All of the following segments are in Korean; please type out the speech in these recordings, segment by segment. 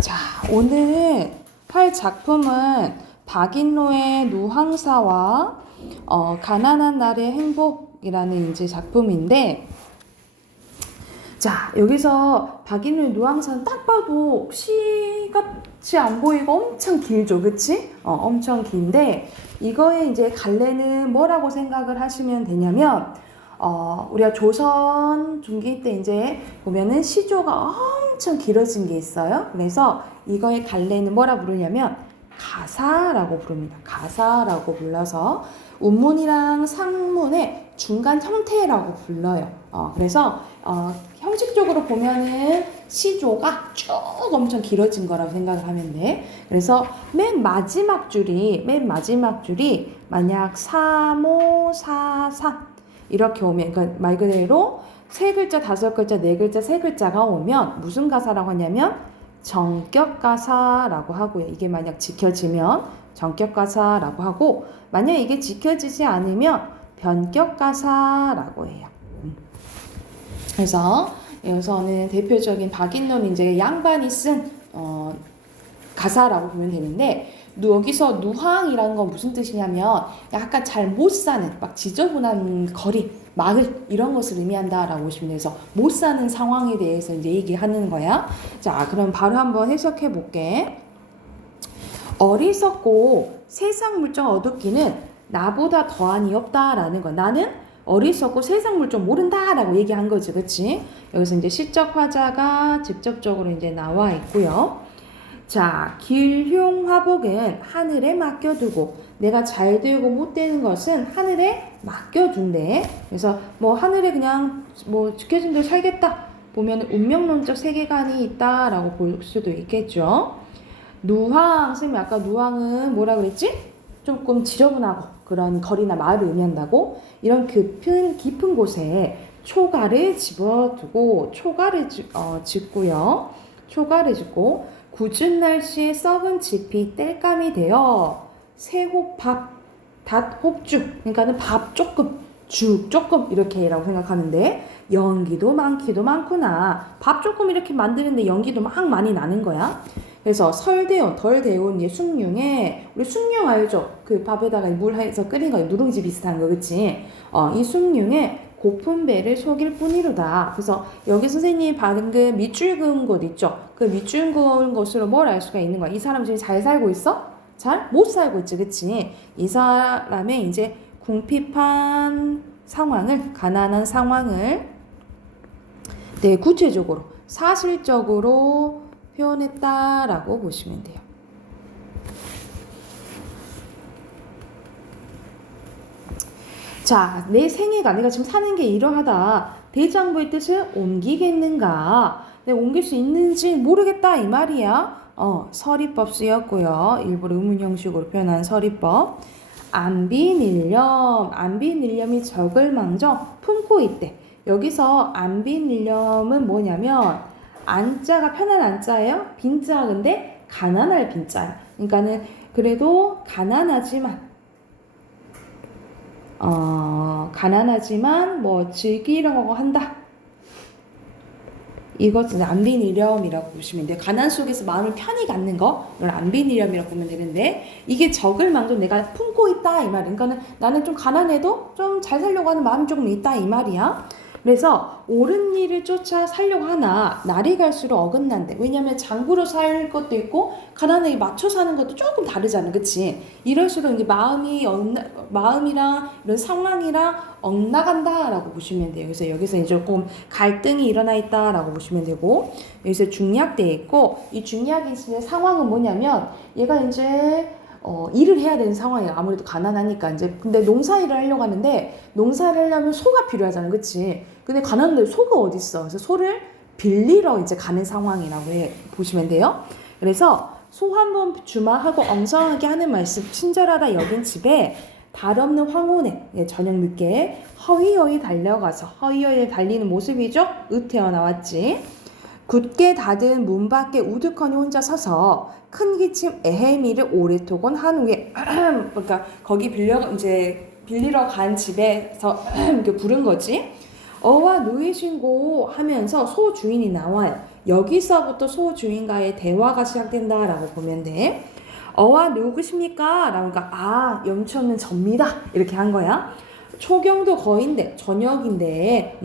자, 오늘 할 작품은 박인로의 누항사와 가난한 날의 행복이라는 이제 작품인데, 자, 여기서 박인로의 누항사는 딱 봐도 시같이 안 보이고 엄청 길죠, 그치? 엄청 긴데, 이거의 이제 갈래는 뭐라고 생각을 하시면 되냐면, 우리가 조선 중기 때 이제 보면은 시조가 엄청 길어진 게 있어요. 그래서 이거의 갈래는 뭐라 부르냐면 가사라고 부릅니다. 가사라고 불러서 운문이랑 상문의 중간 형태라고 불러요. 그래서 형식적으로 보면은 시조가 쭉 엄청 길어진 거라고 생각을 하면 돼. 그래서 맨 마지막 줄이 만약 3, 5, 4, 3 이렇게 오면, 그러니까 말 그대로 세 글자, 다섯 글자, 네 글자, 세 글자가 오면 무슨 가사라고 하냐면 전격가사라고 하고요. 이게 만약 지켜지면 전격가사라고 하고, 만약 이게 지켜지지 않으면 변격가사라고 해요. 그래서 여기서는 대표적인 박인로는 이제 양반이 쓴 가사라고 보면 되는데, 여기서 누항이라는 건 무슨 뜻이냐면 약간 잘 못 사는, 막 지저분한 거리, 마을 이런 것을 의미한다라고 보시면 돼서 못 사는 상황에 대해서 이제 얘기하는 거야. 자, 그럼 바로 한번 해석해 볼게. 어리석고 세상 물정 어둡기는 나보다 더한이 없다라는 거. 나는 어리석고 세상 물정 모른다라고 얘기한 거지, 그렇지? 여기서 이제 시적 화자가 직접적으로 이제 나와 있고요. 자, 길흉화복은 하늘에 맡겨두고, 내가 잘 되고 못 되는 것은 하늘에 맡겨둔대. 그래서 뭐 하늘에 그냥 뭐 지켜준 대로 살겠다 보면 운명론적 세계관이 있다라고 볼 수도 있겠죠. 누항, 선생님이 아까 누항은 뭐라 그랬지? 조금 지저분하고 그런 거리나 마을을 의미한다고. 이런 깊은 곳에 초가를 집어두고 초가를 짓고요. 초가를 짓고, 굳은 날씨에 썩은 짚이 땔감이 되어 새호밥, 닷홉죽, 그러니까는 밥 조금, 죽 조금 이렇게라고 생각하는데, 연기도 많기도 많구나. 밥 조금 이렇게 만드는데 연기도 막 많이 나는 거야. 그래서 설데운, 덜 데운 숭늉에, 우리 숭늉 알죠? 그 밥에다가 물 해서 끓인 거, 누룽지 비슷한 거, 그치? 이 숭늉에 고픈 배를 속일 뿐이로다. 그래서 여기 선생님이 방금 밑줄 그은 곳 있죠? 그 밑줄 그은 것으로 뭘 알 수가 있는 거야? 이 사람 지금 잘 살고 있어? 잘 못 살고 있지, 그치? 이 사람의 이제 궁핍한 상황을, 가난한 상황을 구체적으로, 사실적으로 표현했다라고 보시면 돼요. 자, 내 생애가, 내가 지금 사는 게 이러하다. 대장부의 뜻을 옮기겠는가? 내가 옮길 수 있는지 모르겠다 이 말이야. 서리법 쓰였고요. 일부러 의문 형식으로 표현한 서리법. 안비닐렴이 적을망정 품고 있대. 여기서 안비닐렴은 뭐냐면 안자가 편한 안자예요. 빈자, 근데 가난할 빈자야. 그러니까는 그래도 가난하지만 뭐 즐기려고 한다. 이것은 안비니렴이라고 보시면 돼요. 가난 속에서 마음을 편히 갖는 거, 이걸 안비니렴이라고 보면 되는데, 이게 적을망정, 내가 품고 있다 이 말이야. 그러니까는 나는 좀 가난해도 좀 잘 살려고 하는 마음이 조금 있다 이 말이야. 그래서 옳은 일을 쫓아 살려고 하나 날이 갈수록 어긋난대. 왜냐면 장부로 살 것도 있고 가난에 맞춰 사는 것도 조금 다르잖아, 그치? 이럴수록 이제 마음이랑 이런 상황이랑 엇나간다라고 보시면 돼요. 그래서 여기서 이제 조금 갈등이 일어나 있다라고 보시면 되고, 여기서 중략되어 있고, 이 중략의 상황은 뭐냐면 얘가 이제 일을 해야 되는 상황이에요. 아무래도 가난하니까. 이제 근데 농사일을 하려고 하는데, 농사를 하려면 소가 필요하잖아, 그치? 근데 가난한데 소가 어딨어? 그래서 소를 빌리러 이제 가는 상황이라고 보시면 돼요. 그래서 소 한 번 주마하고 엉성하게 하는 말씀, 친절하다 여긴 집에 달 없는 황혼에, 저녁 늦게 허위허위 달려가서, 허위허위 달리는 모습이죠? 으태어 나왔지. 굳게 닫은 문 밖에 우두커니 혼자 서서 큰 기침 에헤미를 오랫동안 한 후에 그러니까 거기 빌리러 간 집에서 이렇게 부른 거지. 어와 누이신고 하면서 소 주인이 나와요. 여기서부터 소주인과의 대화가 시작된다라고 보면 돼. 어와 누구십니까? 라니까 염치 없는 접니다. 이렇게 한 거야. 초경도 거인데 저녁인데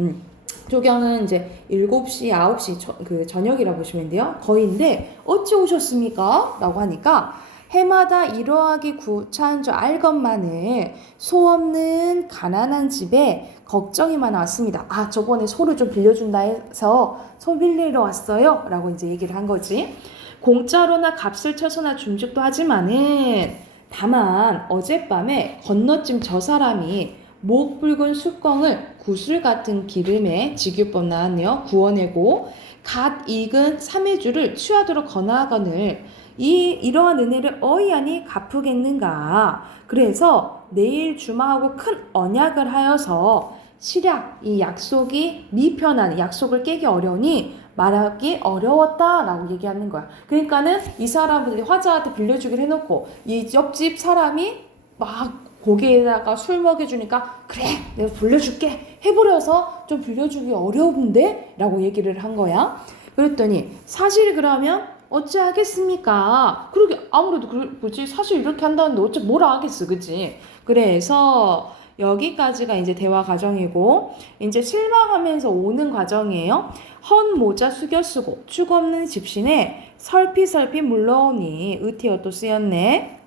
초경은 이제 7시, 9시 저녁이라고 보시면 돼요. 거인데 어찌 오셨습니까? 라고 하니까 해마다 이러하기 구차한 줄 알건만을 소 없는 가난한 집에 걱정이 많아 왔습니다. 저번에 소를 좀 빌려준다 해서 소 빌리러 왔어요. 라고 이제 얘기를 한 거지. 공짜로나 값을 쳐서나 준죽도 하지만은 다만 어젯밤에 건너쯤 저 사람이 목 붉은 숫껑을 구슬 같은 기름에 직유법 나왔네요. 구워내고 갓 익은 삼해주를 취하도록 권하거늘 이러한 은혜를 어이하니 갚으겠는가. 그래서 내일 주마하고 큰 언약을 하여서 실약 이 약속이 미편한 약속을 깨기 어려우니 말하기 어려웠다라고 얘기하는 거야. 그러니까는 이 사람들이 화자한테 빌려주기로 해놓고 이 옆집 사람이 막 고기에다가 술 먹여주니까 그래 내가 빌려줄게 해버려서 좀 빌려주기 어려운데? 라고 얘기를 한 거야. 그랬더니 사실 그러면 어찌 하겠습니까? 그러게 아무래도 뭐지 사실 이렇게 한다는데 어찌 뭐라 하겠어 그치? 그래서 여기까지가 이제 대화 과정이고 이제 실망하면서 오는 과정이에요. 헌 모자 숙여 쓰고 축 없는 집신에 설피설피 물러오니 의티어 또 쓰였네.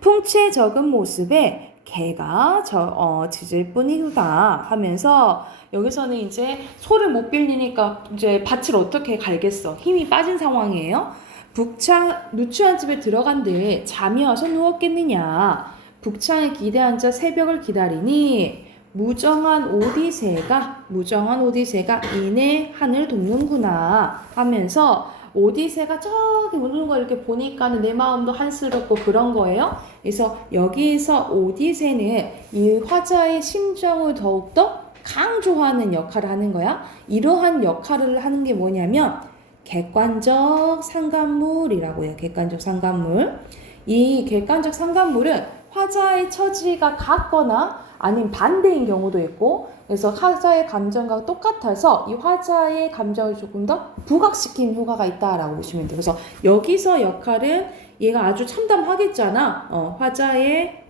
풍채 적은 모습에 개가 짖을 뿐이다 하면서 여기서는 이제 소를 못 빌리니까 이제 밭을 어떻게 갈겠어. 힘이 빠진 상황이에요. 누추한 집에 들어간들 잠이 와서 누웠겠느냐. 북창에 기대앉아 새벽을 기다리니 무정한 오디세가 이내 하늘 돕는구나 하면서 오디세가 저기 오는 거 이렇게 보니까는 내 마음도 한스럽고 그런 거예요. 그래서 여기서 오디세는 이 화자의 심정을 더욱더 강조하는 역할을 하는 거야. 이러한 역할을 하는 게 뭐냐면 객관적 상관물이라고 해요. 객관적 상관물. 이 객관적 상관물은 화자의 처지가 같거나 아니면 반대인 경우도 있고 그래서 화자의 감정과 똑같아서 이 화자의 감정을 조금 더 부각시키는 효과가 있다라고 보시면 돼요. 그래서 여기서 역할은 얘가 아주 참담하겠잖아. 화자의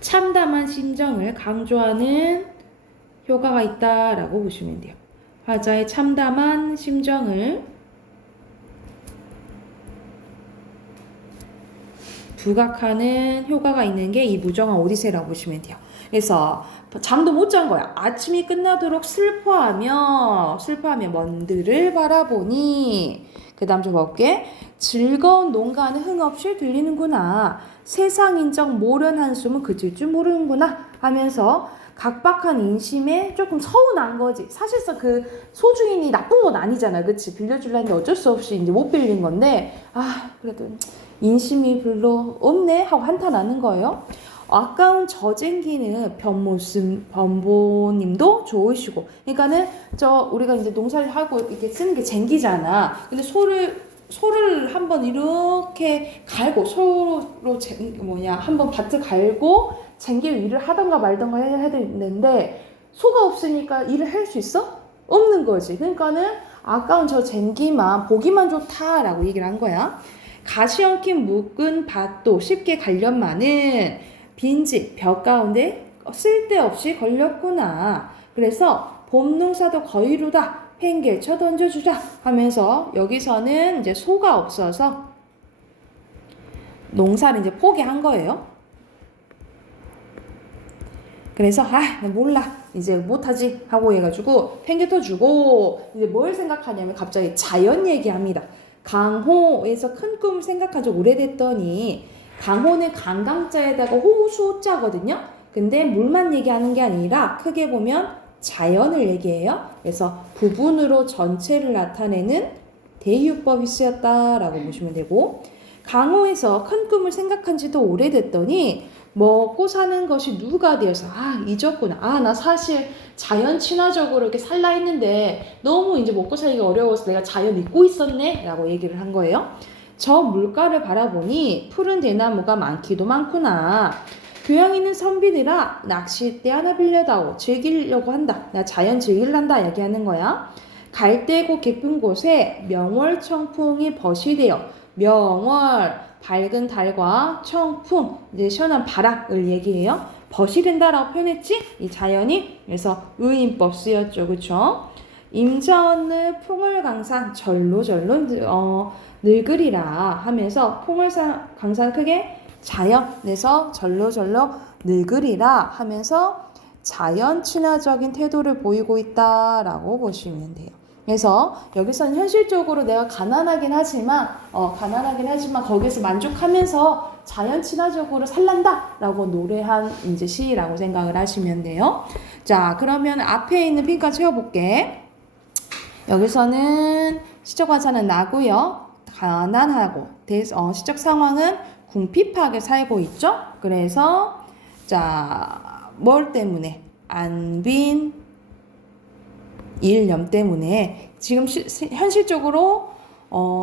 참담한 심정을 강조하는 효과가 있다라고 보시면 돼요. 화자의 참담한 심정을 부각하는 효과가 있는 게 이 무정한 오디세이라고 보시면 돼요. 그래서 잠도 못 잔 거야. 아침이 끝나도록 슬퍼하며 먼들을 바라보니 그 다음 좀 볼게. 즐거운 농가는 흥없이 들리는구나. 세상 인정 모른 한숨은 그칠 줄 모르는구나 하면서 각박한 인심에 조금 서운한 거지. 사실상 그 소주인이 나쁜 건 아니잖아. 그치? 빌려주려는데 어쩔 수 없이 이제 못 빌린 건데 그래도 인심이 별로 없네 하고 한탄하는 거예요. 아까운 저쟁기는 변보님도 좋으시고 그러니까는 우리가 이제 농사를 하고 이렇게 쓰는 게 쟁기잖아. 근데 소를 한번 이렇게 갈고 한번 밭을 갈고 쟁길 일을 하던가 말던가 해야 되는데 소가 없으니까 일을 할 수 있어? 없는 거지. 그러니까는 아까운 저 쟁기만 보기만 좋다라고 얘기를 한 거야. 가시 엉킨 묵은 밭도 쉽게 갈련마는 빈집 벽 가운데 쓸데없이 걸렸구나. 그래서 봄농사도 거의루다. 팽개쳐 던져주자 하면서 여기서는 이제 소가 없어서 농사를 이제 포기한 거예요. 그래서 몰라 이제 못하지 하고 해가지고 팽개쳐주고 이제 뭘 생각하냐면 갑자기 자연 얘기합니다. 강호에서 큰 꿈을 생각한 지 오래됐더니 강호는 강강자에다가 호수자거든요. 근데 물만 얘기하는 게 아니라 크게 보면 자연을 얘기해요. 그래서 부분으로 전체를 나타내는 대유법이 쓰였다라고 보시면 되고 강호에서 큰 꿈을 생각한 지도 오래됐더니 먹고 사는 것이 누가 되어서 잊었구나. 나 사실 자연 친화적으로 이렇게 살라 했는데 너무 이제 먹고 살기가 어려워서 내가 자연 잊고 있었네 라고 얘기를 한 거예요. 저 물가를 바라보니 푸른 대나무가 많기도 많구나. 교양 있는 선비들아 낚싯대 하나 빌려다오. 즐기려고 한다. 나 자연 즐기려한다 얘기하는 거야. 갈대고 깊은 곳에 명월 청풍이 벗이 되어 명월 밝은 달과 청풍 이제 시원한 바람을 얘기해요. 벗이 된다라고 표현했지? 이 자연이 그래서 의인법 쓰였죠. 그쵸? 임자언느 풍을강산 절로절로 늙으리라 하면서 풍을강산 크게 자연에서 절로절로 늙으리라 하면서 자연 친화적인 태도를 보이고 있다라고 보시면 돼요. 그래서 여기서는 현실적으로 내가 가난하긴 하지만 거기에서 만족하면서 자연 친화적으로 살란다라고 노래한 이제 시라고 생각을 하시면 돼요. 자, 그러면 앞에 있는 빈칸 채워볼게. 여기서는 시적 화자는 나고요. 가난하고 시적 상황은 궁핍하게 살고 있죠. 그래서 자, 뭘 때문에? 안빈 일념 때문에 지금 현실적으로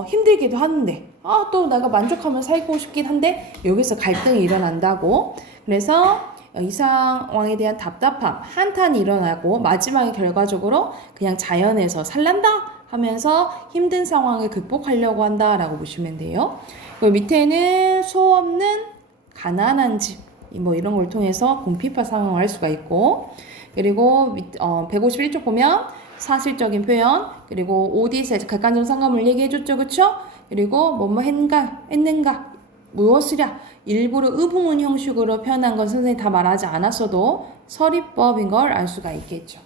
힘들기도 하는데 또 내가 만족하면서 살고 싶긴 한데 여기서 갈등이 일어난다고. 그래서 이 상황에 대한 답답함, 한탄이 일어나고 마지막에 결과적으로 그냥 자연에서 살란다 하면서 힘든 상황을 극복하려고 한다라고 보시면 돼요. 그리고 밑에는 소 없는 가난한 집 뭐 이런 걸 통해서 궁핍한 상황을 할 수가 있고, 그리고 151쪽 보면 사실적인 표현, 그리고 오디세 객관적 상관을 얘기해줬죠. 그쵸? 그리고 뭐뭐 했는가 무엇이랴 일부러 의문문 형식으로 표현한 건 선생님이 다 말하지 않았어도 서리법인 걸 알 수가 있겠죠.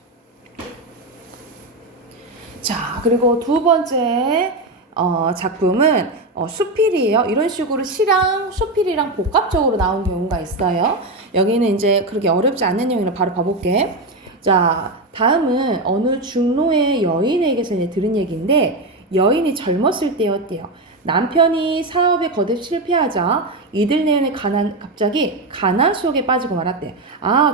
자, 그리고 두 번째 작품은 수필이에요. 이런 식으로 시랑 수필이랑 복합적으로 나온 경우가 있어요. 여기는 이제 그렇게 어렵지 않는 내용이라 바로 봐볼게. 자, 다음은 어느 중로의 여인에게서 이제 들은 얘기인데, 여인이 젊었을 때였대요. 남편이 사업에 거듭 실패하자 이들 내내 갑자기 가난 속에 빠지고 말았대.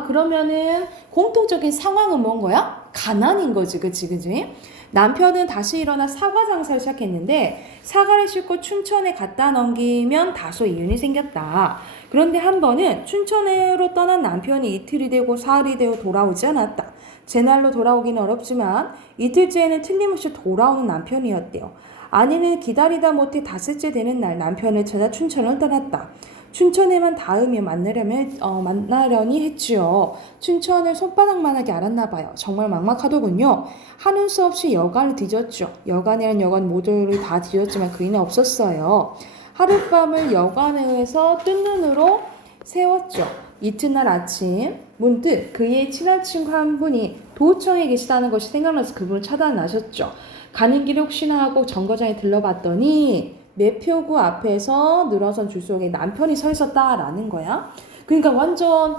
그러면은 공통적인 상황은 뭔 거야? 가난인 거지. 그치? 남편은 다시 일어나 사과 장사를 시작했는데 사과를 싣고 춘천에 갖다 넘기면 다소 이윤이 생겼다. 그런데 한 번은 춘천으로 떠난 남편이 이틀이 되고 사흘이 되어 돌아오지 않았다. 제 날로 돌아오기는 어렵지만 이틀째에는 틀림없이 돌아오는 남편이었대요. 아내는 기다리다 못해 닷새째 되는 날 남편을 찾아 춘천을 떠났다. 춘천에만 다음에 만나려니 했지요. 춘천을 손바닥만하게 알았나 봐요. 정말 막막하더군요. 하는 수 없이 여간을 뒤졌죠. 여간이란 여간 모두를 다 뒤졌지만 그이는 없었어요. 하룻밤을 여간에서 뜬 눈으로 세웠죠. 이튿날 아침 문득 그의 친한 친구 한 분이 도청에 계시다는 것이 생각나서 그분을 차단 나셨죠. 가는 길에 혹시나 하고 정거장에 들러봤더니 매표구 앞에서 늘어선 줄 속에 남편이 서 있었다라는 거야. 그러니까 완전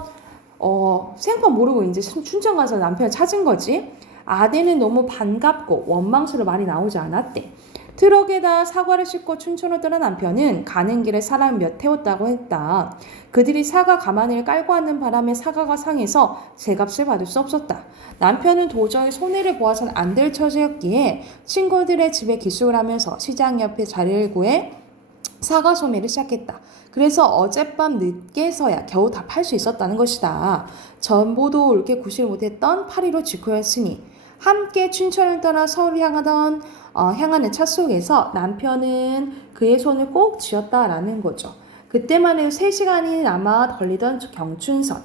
생판 모르고 이제 춘천 가서 남편을 찾은 거지. 아내는 너무 반갑고 원망스러워 말이 나오지 않았대. 트럭에다 사과를 싣고 춘천을 떠난 남편은 가는 길에 사람 몇 태웠다고 했다. 그들이 사과 가마니를 깔고 앉는 바람에 사과가 상해서 제값을 받을 수 없었다. 남편은 도저히 손해를 보아서는 안 될 처지였기에 친구들의 집에 기숙을 하면서 시장 옆에 자리를 구해 사과 소매를 시작했다. 그래서 어젯밤 늦게서야 겨우 다 팔 수 있었다는 것이다. 전보도 옳게 구실 못했던 8.15 직후였으니 함께 춘천을 떠나 서울을 향하는 차 속에서 남편은 그의 손을 꼭 쥐었다라는 거죠. 그때만 해도 3시간이 남아 걸리던 경춘선.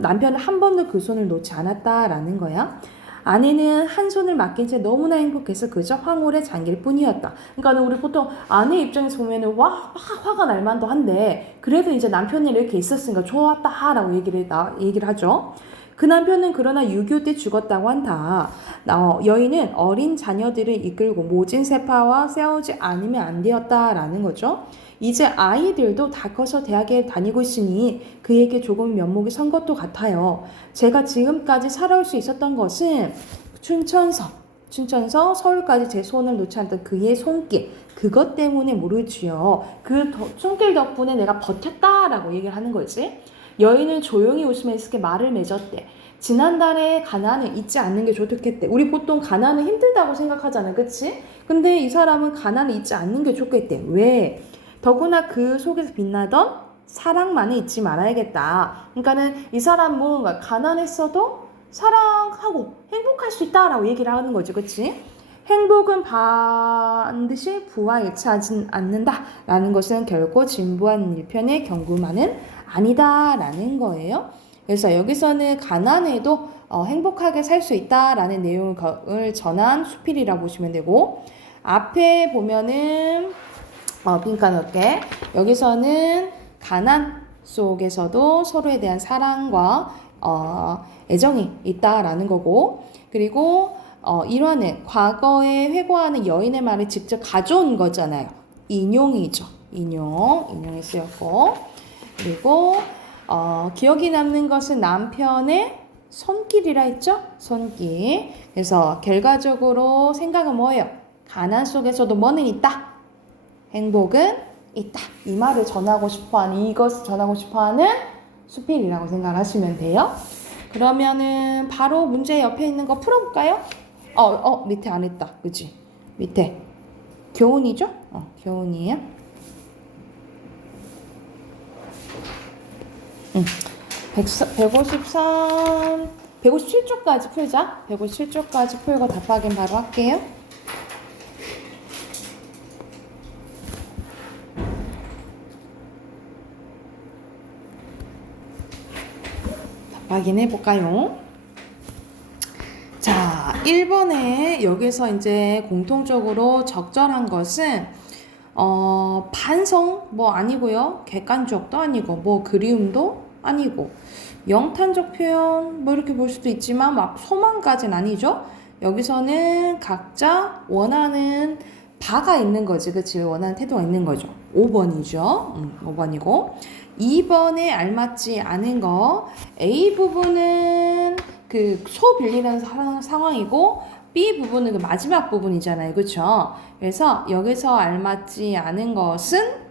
남편은 한 번도 그 손을 놓지 않았다라는 거야. 아내는 한 손을 맡긴 채 너무나 행복해서 그저 황홀에 잠길 뿐이었다. 그러니까 우리 보통 아내 입장에서 보면은 막 화가 날 만도 한데 그래도 이제 남편이 이렇게 있었으니까 좋았다라고 얘기를 하죠. 그 남편은 그러나 6.25 때 죽었다고 한다. 여인은 어린 자녀들을 이끌고 모진 세파와 싸우지 않으면 안 되었다라는 거죠. 이제 아이들도 다 커서 대학에 다니고 있으니 그에게 조금 면목이 선 것도 같아요. 제가 지금까지 살아올 수 있었던 것은 춘천서 서울까지 제 손을 놓지 않던 그의 손길, 그것 때문에 모르지요. 그 손길 덕분에 내가 버텼다라고 얘기를 하는 거지. 여인은 조용히 웃으면서 이렇게 말을 맺었대. 지난달에 가난을 잊지 않는 게 좋겠대. 우리 보통 가난은 힘들다고 생각하잖아. 그치? 근데 이 사람은 가난을 잊지 않는 게 좋겠대. 왜? 더구나 그 속에서 빛나던 사랑만을 잊지 말아야겠다. 그러니까는 이 사람은 뭔가 가난했어도 사랑하고 행복할 수 있다라고 얘기를 하는 거지. 그치? 행복은 반드시 부와 일치하진 않는다라는 것은 결코 진부한 일편의 경고만은 아니다라는 거예요. 그래서 여기서는 가난해도 행복하게 살 수 있다라는 내용을 전한 수필이라고 보시면 되고, 앞에 보면은 빈칸 넣을게. 여기서는 가난 속에서도 서로에 대한 사랑과 애정이 있다라는 거고, 그리고 1화는 과거에 회고하는 여인의 말을 직접 가져온 거잖아요. 인용이죠. 인용이 쓰였고, 그리고 기억이 남는 것은 남편의 손길이라 했죠? 손길. 그래서 결과적으로 생각은 뭐예요? 가난 속에서도 뭐는 있다? 행복은 있다. 이 말을 전하고 싶어하는, 이것을 전하고 싶어하는 수필이라고 생각하시면 돼요. 그러면은 바로 문제 옆에 있는 거 풀어볼까요? 밑에 안 했다. 그치? 밑에. 교훈이죠? 교훈이에요. 153, 157쪽까지 풀자. 157쪽까지 풀고 답 확인 바로 할게요. 답 확인해 볼까요? 자, 1번에 여기서 이제 공통적으로 적절한 것은 반성 뭐 아니고요. 객관적도 아니고 뭐 그리움도 아니고 영탄적 표현 뭐 이렇게 볼 수도 있지만 막 소망까지는 아니죠. 여기서는 각자 원하는 바가 있는 거지. 그치? 원하는 태도가 있는 거죠. 5번이죠. 5번이고 2번에 알맞지 않은 거 A 부분은 그 소 빌리는 상황이고 B 부분은 그 마지막 부분이잖아요. 그쵸? 그래서 여기서 알맞지 않은 것은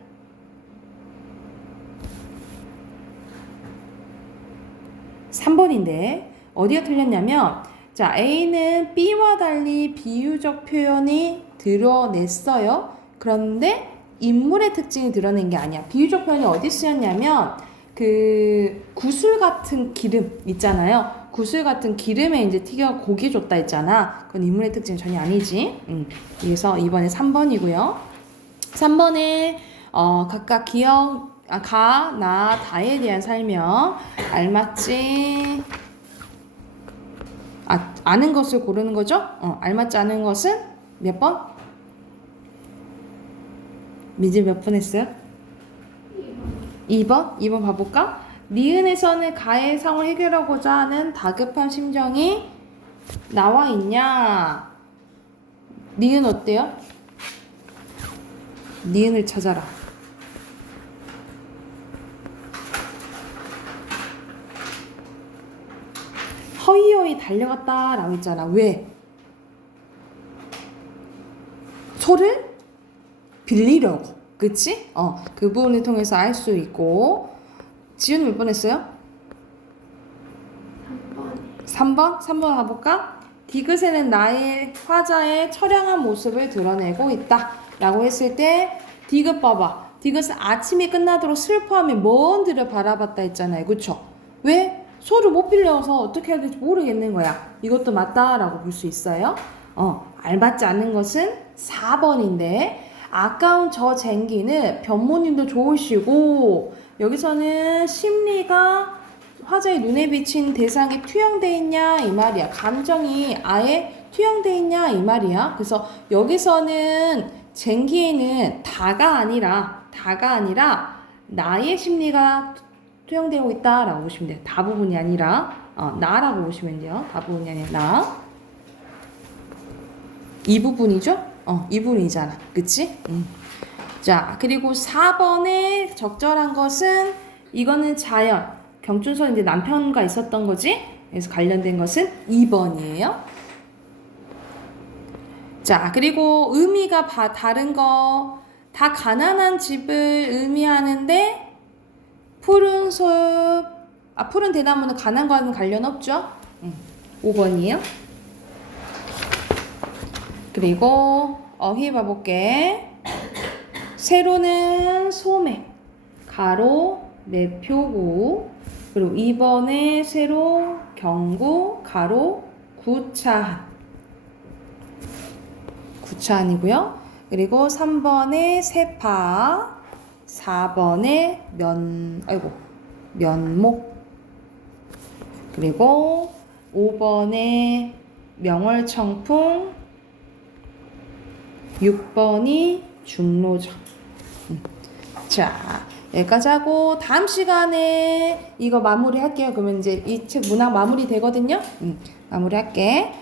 3번인데 어디가 틀렸냐면 자 A는 B와 달리 비유적 표현이 드러냈어요. 그런데 인물의 특징이 드러낸 게 아니야. 비유적 표현이 어디 쓰였냐면 그 구슬 같은 기름 있잖아요. 구슬 같은 기름에 이제 튀겨 고기 줬다 했잖아. 그건 인물의 특징이 전혀 아니지. 그래서 이번에 3번이고요. 3번에 각각 기억 가, 나, 다에 대한 설명 알맞지 아는 것을 고르는 거죠. 알맞지 않은 것은 몇 번? 미지 몇 번 했어요? 2번? 2번 봐볼까? 니은에서는 가의 상을 해결하고자 하는 다급한 심정이 나와 있냐? 니은 어때요? 니은을 찾아라. 허이허이 달려갔다 라고 했잖아. 왜? 소를 빌리려고. 그치? 그 부분을 통해서 알 수 있고. 지훈 몇 번 했어요? 3번? 3번 가볼까? 디귿에는 나의 화자의 처량한 모습을 드러내고 있다 라고 했을 때 디귿 봐봐. 디귿은 아침이 끝나도록 슬퍼하며 먼 들을 바라봤다 했잖아요. 그쵸? 왜? 소를 못 빌려서 어떻게 해야 될지 모르겠는 거야. 이것도 맞다라고 볼 수 있어요. 알맞지 않는 것은 4번인데 아까운 저 쟁기는 변모님도 좋으시고 여기서는 심리가 화자의 눈에 비친 대상이 투영돼 있냐 이 말이야. 감정이 아예 투영돼 있냐 이 말이야. 그래서 여기서는 쟁기에는 다가 아니라 나의 심리가 투영되고 있다라고 보시면 돼요. 다 부분이 아니라 나라고 보시면 돼요. 다 부분이 아니라 나. 이 부분이죠? 이 부분이잖아. 그치? 자, 그리고 4번에 적절한 것은 이거는 자연. 경춘선 이제 남편과 있었던 거지? 그래서 관련된 것은 2번이에요. 자, 그리고 의미가 다른 거. 다 가난한 집을 의미하는데 푸른 숲, 푸른 대나무는 가난과는 관련 없죠? 5번이에요. 그리고 어휘 봐볼게. 세로는 소매, 가로 매표구, 그리고 2번에 세로 경구, 가로 구차한. 부찬이고요. 그리고 3번에 세파, 4번에 면목, 그리고 5번에 명월청풍, 6번이 중로정. 자, 여기까지 하고 다음 시간에 이거 마무리 할게요. 그러면 이제 이 책 문학 마무리 되거든요. 마무리 할게.